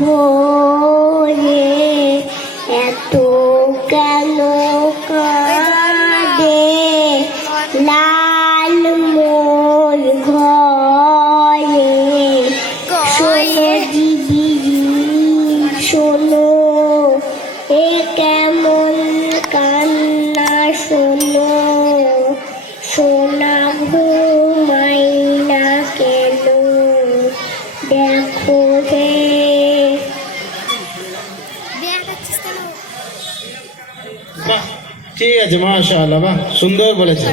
ভোরে এত কেন কাঁদে লাল মোর ঘরে শোনো দিদি শোনো এ কেমন কান্না শোনো সোনা ঘুমাই না কেন দেখো হে বাহ, ঠিক আছে, মাশাআল্লাহ, বাহ, সুন্দর বলেছে।